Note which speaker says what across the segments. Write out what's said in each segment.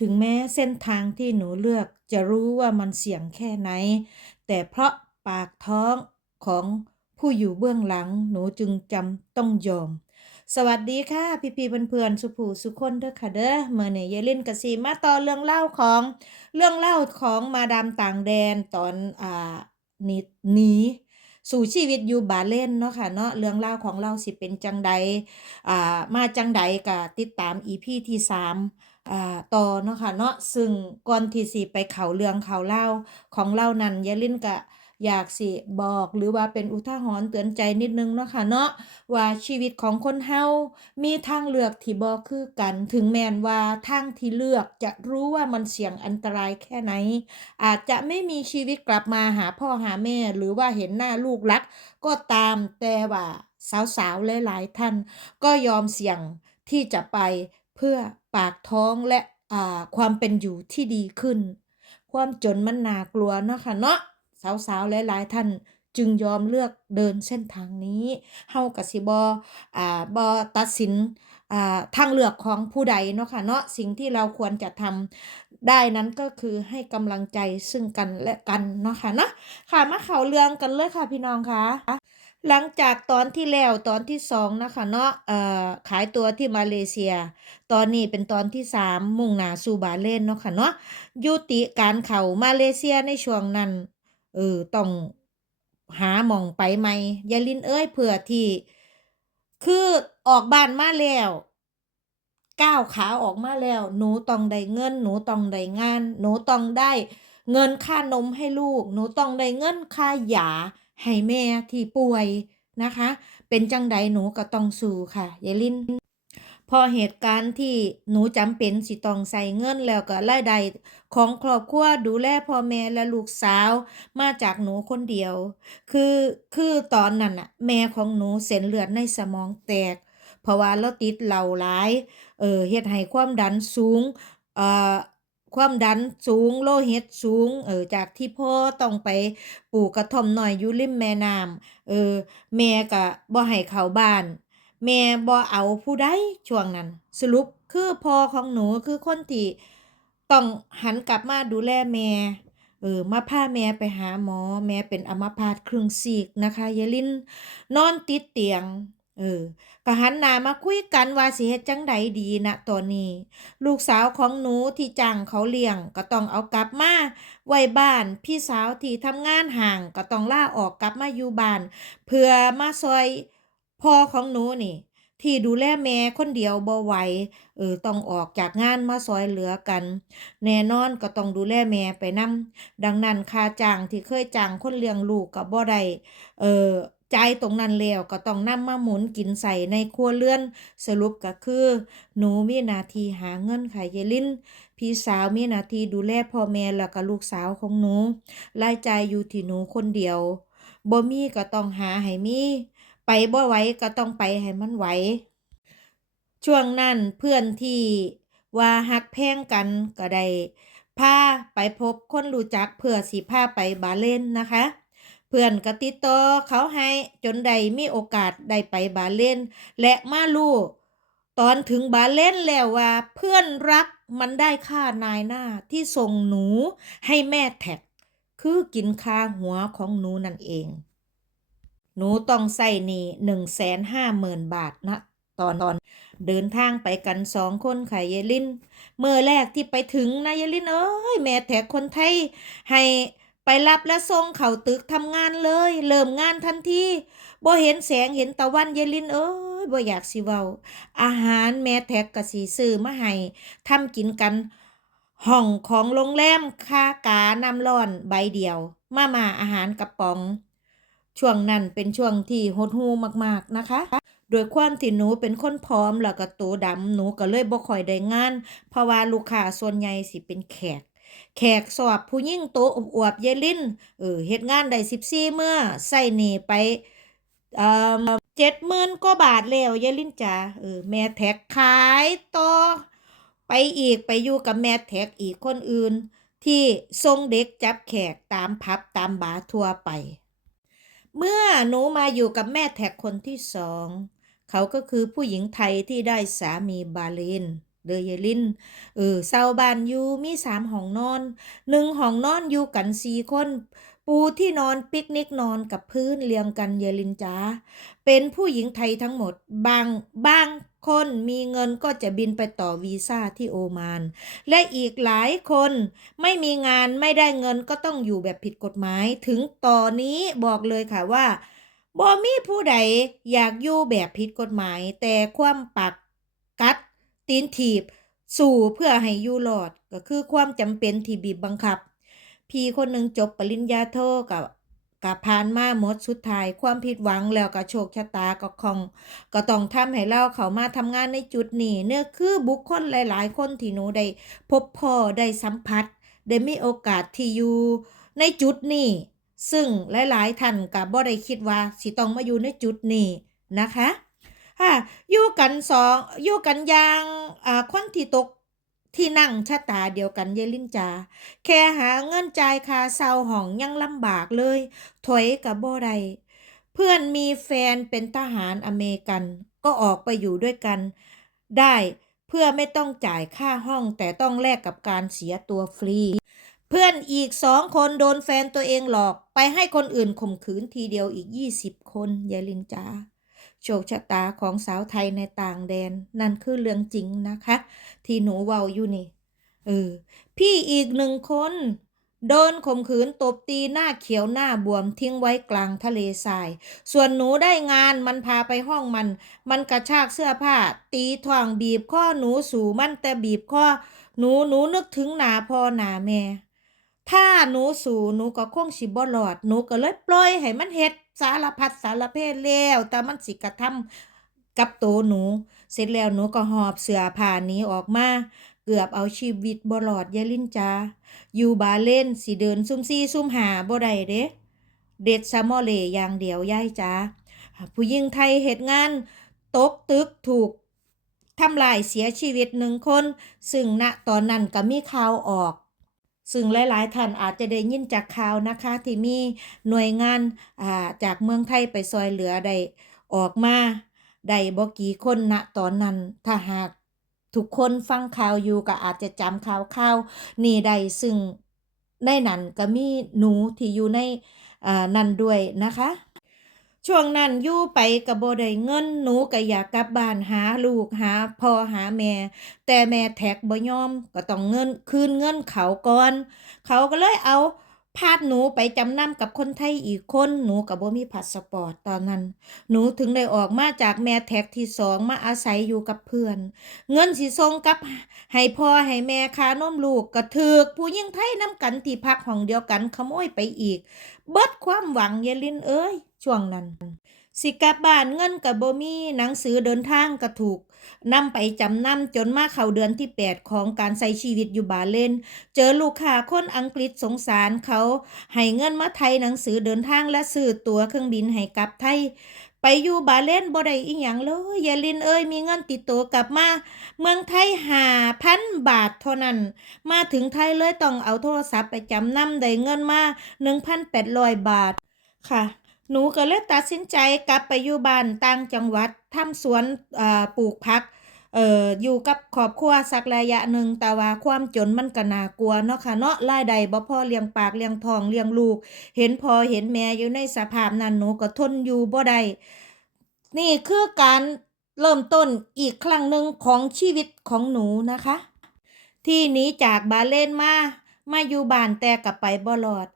Speaker 1: ถึงแม้เส้นทางที่หนูเลือกจะรู้ว่ามันเสี่ยงแค่ไหน แต่เพราะปากท้องของผู้อยู่เบื้องหลังหนูจึงจำต้องยอม สวัสดีค่ะ พี่พี่ๆเพื่อนๆสุภูสุคนเด้อค่ะเด้อเมื่อเนี่ยยายลินกสีมาต่อเรื่องเล่าของเรื่องเล่าของมาดามต่างแดนตอนอ่านีหนีสู่ชีวิตอยู่บาเลนเนาะค่ะเนาะเรื่องเล่าของเราสิเป็นจังใดอ่ามาจังใดก็ติดตาม EP ที่สาม ต่อเนาะค่ะเนาะซึ่งก่อนที่สิไปเขาเรืองเขาเล่าของเรานั้นยายลินก็อยากสิบอกหรือว่าเป็นอุทาหรณ์เตือนใจนิดนึงเนาะค่ะเนาะว่าชีวิตของคนเฮา มีทางเลือกที่บ่คือกัน ถึงแม้นว่าทางที่เลือกจะรู้ว่ามันเสี่ยงอันตรายแค่ไหน อาจจะไม่มีชีวิตกลับมาหาพ่อหาแม่ หรือว่าเห็นหน้าลูกรัก ก็ตามแต่ว่าสาวๆหลายๆท่าน ก็ยอมเสี่ยงที่จะไป เพื่อปากท้องและความเป็นอยู่ที่ดีขึ้น ความจนมันน่ากลัวเนาะค่ะเนาะสาวๆหลายๆท่านจึงยอมเลือกเดินเส้นทางนี้ เฮากับสิบอ่าบตัดสินอ่าทางเลือกของผู้ใดเนาะค่ะเนาะ สิ่งที่เราควรจะทำได้นั้นก็คือให้กำลังใจซึ่งกันและกันเนาะค่ะเนาะ ค่ะมาเข้าเรื่องกันเลยค่ะพี่น้องค่ะ หลังจากตอนที่แล้วตอนที่สองนะคะเนาะเอ่อขายตัวที่มาเลเซีย ตอนนี้เป็นตอนที่สามมุ่งหน้าสู่บาเลนเนาะค่ะเนาะยุติการเข้ามาเลเซียในช่วงนั้นเออต้องหาหมองไปใหมยาลินเอ้ยเผื่อที่ คือออกบ้านมาแล้วก้าวขาออกมาแล้ว หนูต้องได้เงิน หนูต้องได้งาน หนูต้องได้เงินค่านมให้ลูก หนูต้องได้เงินค่ายา ให้แม่ที่ป่วยนะคะ เป็นจังใดหนูก็ต้องสู้ค่ะยายลินพอเหตุการณ์ที่หนูจำเป็นสิต้องใส่เงินแล้วก็รายได้ของครอบครัวดูแลพ่อแม่และลูกสาวมาจากหนูคนเดียว คือคือตอนนั้นน่ะแม่ของหนูเส้นเลือดในสมองแตก เพราะว่าเราติดเหล้าหลายเออเฮ็ดให้ความดันสูงเอ่อ ความดันสูงโลหิตสูง เออจากที่พ่อต้องไปปลูกกระท่อมน้อยอยู่ริมแม่น้ำเออ แม่ก็บ่ให้เข้าบ้าน แม่บ่เอาผู้ใดช่วงนั้น สรุปคือพ่อของหนูคือคนที่ต้องหันกลับมาดูแลแม่เออมาพาแม่ไปหาหมอ แม่เป็นอัมพาตครึ่งซีกนะคะยายลินนอนติดเตียง เออก็หันหน้ามาคุยกันว่าสิเฮ็ดจังใดดีนะตอนนี้ ลูกสาวของหนูที่จ้างเขาเลี้ยง ก็ต้องเอากลับมาไว้บ้าน พี่สาวที่ทำงานห่างก็ต้องล่าออกกลับมาอยู่บ้าน เพื่อมาซอยพ่อของหนูนี่ ที่ดูแลแม่คนเดียวบ่ไหวเออต้องออกจากงานมาซอยเหลือกัน แน่นอนก็ต้องดูแลแม่ไปนำดังนั้นค่าจ้างที่เคยจ้างคนเลี้ยงลูกก็บ่ได้เออ จ่ายตรงนั้นแล้วก็ต้องนำมาหมุนกินใส่ในครัวเรือน สรุปก็คือ หนูมีหน้าที่หาเงินค่ะยายลินพี่สาวมีหน้าที่ดูแลพ่อแม่แล้วก็ลูกสาวของหนูรายจ่ายอยู่ที่หนูคนเดียวบ่มีก็ต้องหาให้มี ไปบ่ไหวก็ต้องไปให้มันไหวช่วงนั้นเพื่อนที่ว่าฮักแพงกันก็ได้พาไปพบคนรู้จักเพื่อสิพาไปบาเลนนะคะ เพื่อนกติต่อเขาให้จนได้มีโอกาสได้ไปบาเลนและมารู้ตอนถึงบาเลนแล้วว่า เพื่อนรักมันได้ค่านายหน้าที่ส่งหนูให้แม่แท็ก คือกินค่าหัวของหนูนั่นเอง หนูต้องใส่นี่หนึ่งแสนห้าหมื่นบาทนะตอนตอนเดินทางไปกันสองคนค่ะยายลิน เมื่อแรกที่ไปถึงนะยายลินเอ้ยแม่แท็กคนไทยให้ รับและส่งเข้าตึกทำงานเลย เริ่มงานทันทีบ่เห็นแสงเห็นตะวันยายลินเอ้ยบ่อยากสิเว้า อาหารแม่แท็กก็สิซื้อมาให้ทำกินกัน ห้องของโรงแรมค่ากาน้ำร้อนใบเดียว มามาอาหารกระป๋อง ช่วงนั้นเป็นช่วงที่หดหูมากๆนะคะโดยความที่หนูเป็นคนผอมแล้วก็ตัวดำหนูก็เลยบ่ค่อยได้งาน เพราะว่าลูกค้าส่วนใหญ่สิเป็นแขก แขกสอบผู้หญิงโตอวบๆยายลินเออเฮ็ดงานได้14เมื่อใส่หนีไปเอ่อ70,000กว่าบาทแล้วยายลินจ๋าเออแม่แท็กขายต่อไปอีกไปอยู่กับแม่แท็กอีกคนอื่น ที่ส่งเด็กจับแขกตามพับตามบาทั่วไป เมื่อหนูมาอยู่กับแม่แท็กคนที่สอง เขาก็คือผู้หญิงไทยที่ได้สามีบาเลน เดอยายลินเออเซาบ้านอยู่มีสามห้องนอนหนึ่งห้องนอนอยู่กันสี่คน ปูที่นอนปิกนิกนอนกับพื้นเรียงกันเยลินจ้าเป็นผู้หญิงไทยทั้งหมด บางบางคนมีเงินก็จะบินไปต่อวีซ่าที่โอมาน และอีกหลายคนไม่มีงานไม่ได้เงินก็ต้องอยู่แบบผิดกฎหมาย ถึงตอนนี้บอกเลยค่ะว่าบ่มีผู้ใดอยากอยู่แบบผิดกฎหมาย แต่ความปักกัด ตีนถีบ สู่เพื่อให้อยู่รอดก็คือความจำเป็นที่บีบบังคับ พี่คนหนึ่งจบปริญญาโทกับกับผ่านมาหมดสุดท้าย ความผิดหวังแล้วก็โชคชะตาก็คงก็ต้องทำให้เราเขามาทำงานในจุดนี้เนี่ยคือบุคคลหลาย ๆ คนที่หนูได้พบพ่อได้สัมผัส ได้มีโอกาสที่อยู่ในจุดนี้ ซึ่งหลาย ๆ ท่านก็บ่ได้คิดว่าสิต้องมาอยู่ในจุดนี้นะคะค่ะอยู่กันสองอยู่กันอย่าง อ่าคนที่ตกที่นั่งชะตาเดียวกันเยลินจาแค่หาเงินจ่ายค่าเช่าห้องยังลำบากเลย ถอยกับบ่ได้เพื่อนมีแฟนเป็นทหารอเมริกัน ก็ออกไปอยู่ด้วยกัน ได้เพื่อไม่ต้องจ่ายค่าห้องแต่ต้องแลกกับการเสียตัวฟรี เพื่อนอีกสองคนโดนแฟนตัวเองหลอก ไปให้คนอื่นข่มขืนทีเดียวอีกยี่สิบคนยายลินจา โชคชะตาของสาวไทยในต่างแดน นั่นคือเรื่องจริงนะคะ ที่หนูเว้าอยู่นี่เออพี่อีกหนึ่งคนโดนข่มขืนตบตีหน้าเขียวหน้าบวมทิ้งไว้กลางทะเลทราย ส่วนหนูได้งานมันพาไปห้องมัน มันกระชากเสื้อผ้า ตีท้องบีบข้อหนูสู่มันแต่บีบข้อ หนูหนูนึกถึงหนาพ่อหนาแม่ ถ้าหนูสู่หนูก็คงสิบ่รอด หนูก็เลยปล่อยให้มันเฮ็ด สารพัดสารเพศแล้วแต่มันสิกระทำกับโตหนู เสร็จแล้วหนูก็หอบเสื้อผ้าหนี้ออกมาเกือบเอาชีวิตบ่รอดยายลินจ้าอยู่บาเลนสิเดินซุ่มซี่ซุ่มหาบ่ได้เด้เด็ดซามอเลอย่างเดียวยายจ้าผู้หญิงไทยเหตุงานตกตึกถูกทำลายเสียชีวิตหนึ่งคน ซึ่งณตอนนั้นก็มีข่าวออก ซึ่งหลาย ๆ ท่านอาจจะได้ยินจากข่าวนะคะ ที่มีหน่วยงานาจากเมืองไทยไปซอยเหลือได้ออกมาได้บ่กี่คนณตอนนั้นถ้าหากทุกคนฟังข่าวอยู่ก็อาจจะจำข่าวข่าวนี่ได้ซึ่งในนั้นก็มีหนูที่อยู่ในนั่นด้วยนะคะ ช่วงนั้นยู่ไปกับ่ได้เงินหนูก็อยากกลับบ้านหาลูกหาพ่อหาแม่ แต่แม่แท็กบ่ยอมก็ต้องเงินคืนเงินเขาก่อน เขาก็เลยเอา พาดหนูไปจำนำกับคนไทยอีกคน หนูกับบ่มีพาสปอร์ตตอนนั้น หนูถึงได้ออกมาจากแม่แท็กที่สองมาอาศัยอยู่กับเพื่อน เงินสิส่งกับให้พ่อให้แม่ค้านมลูกก็ถูกผู้ยิ่งไทยน้ำกันที่พักห้องเดียวกันขโมยไปอีก เบิดความหวังเยลินเอ้ยช่วงนั้น สิกลับบ้านเงินกับบ่มีหนังสือเดินทางก็ถูกนำไปจำนำจนมาเข้าเดือนที่ 8 ของการใช้ชีวิตอยู่บาเลนเจอลูกค้าคนอังกฤษสงสารเขา ให้เงินมาไทยหนังสือเดินทางและซื้อตั๋วเครื่องบินให้กลับไทย ไปอยู่บาเลนบ่ได้อีหยังเลยยายลินเอ้ยมีเงินติดตัวกลับมา เมืองไทยหาพันบาทเท่านั้น มาถึงไทยเลยต้องเอาโทรศัพท์ไปจำนำได้เงินมา1,800 บาทค่ะ หนูก็เลยตัดสินใจกลับไปอยู่บ้านต่างจังหวัดทำสวนปลูกผักเอ่ออยู่กับครอบครัวสักระยะหนึ่งแต่ว่าความจนมันก็น่ากลัวเนาะค่ะเนาะรายได้บ่พอเลี้ยงปากเลี้ยงทองเลี้ยงลูก เห็นพอเห็นแม่อยู่ในสภาพนั้นหนูก็ทนอยู่บ่ได้นี่คือการเริ่มต้นอีกครั้งหนึ่งของชีวิตของหนูนะคะ ที่หนีจากบาเลนมามาอยู่บ้านแต่กลับไปบ่รอด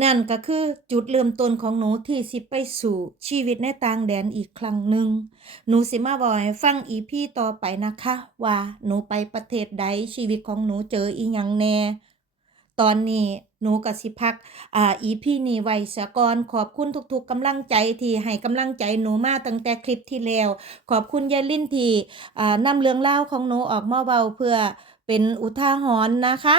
Speaker 1: นั่นก็คือจุดเริ่มต้นของหนูที่สิไปสู่ชีวิตในต่างแดนอีกครั้งหนึ่ง หนูสิมาบอกให้ฟังอีพีต่อไปนะคะ ว่าหนูไปประเทศใดชีวิตของหนูเจออีหยังแน่ ตอนนี้หนูก็สิพักอ่าอีพีนี้ไว้ซะกอนขอบคุณทุกๆกำลังใจที่ให้กำลังใจหนูมาตั้งแต่คลิปที่แล้ว ขอบคุณยายลินที่อ่านำเรื่องเล่าของหนูออกมาเว้าเพื่อเป็นอุทาหรณ์นะคะ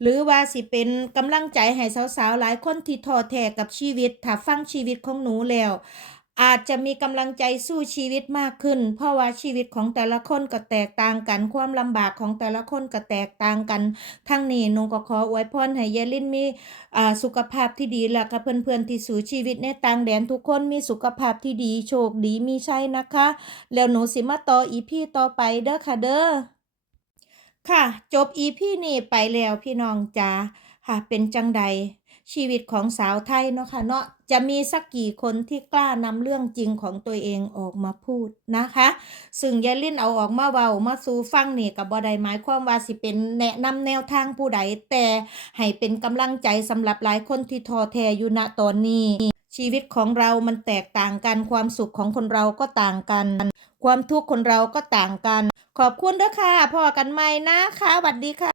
Speaker 1: หรือว่าสิเป็นกำลังใจให้สาวๆ หลายคนที่ท้อแท้กับชีวิตถ้าฟังชีวิตของหนูแล้ว อาจจะมีกำลังใจสู้ชีวิตมากขึ้น เพราะว่าชีวิตของแต่ละคนก็แตกต่างกัน ความลำบากของแต่ละคนก็แตกต่างกัน ทั้งนี้หนูก็ขออวยพรให้ยายลินมีอ่าสุขภาพที่ดีและกับเพื่อนๆที่สู่ชีวิตในต่างแดนทุกคนมีสุขภาพที่ดีโชคดีมีชัยนะคะ แล้วหนูสิมาต่ออีพีต่อไปเด้อค่ะเด้อ ค่ะ จบ EP นี้ไปแล้วพี่น้องจ๋าค่ะ เป็นจังใดชีวิตของสาวไทยเนาะค่ะเนาะจะมีสักกี่คนที่กล้านำเรื่องจริงของตัวเองออกมาพูดนะคะ ซึ่งยายลิ่นเอาออกมาเว้ามาสู่ฟังนี่ก็บ่ได้หมายความว่าสิเป็นแนะนำแนวทางผู้ใดแต่ให้เป็นกำลังใจสำหรับหลายคนที่ทอแทอยู่ณตอนนี้ ชีวิตของเรามันแตกต่างกันความสุขของคนเราก็ต่างกัน ความทุกข์คนเราก็ต่างกัน ขอบคุณด้วยค่ะพอกันใหม่นะคะสวัสดีค่ะ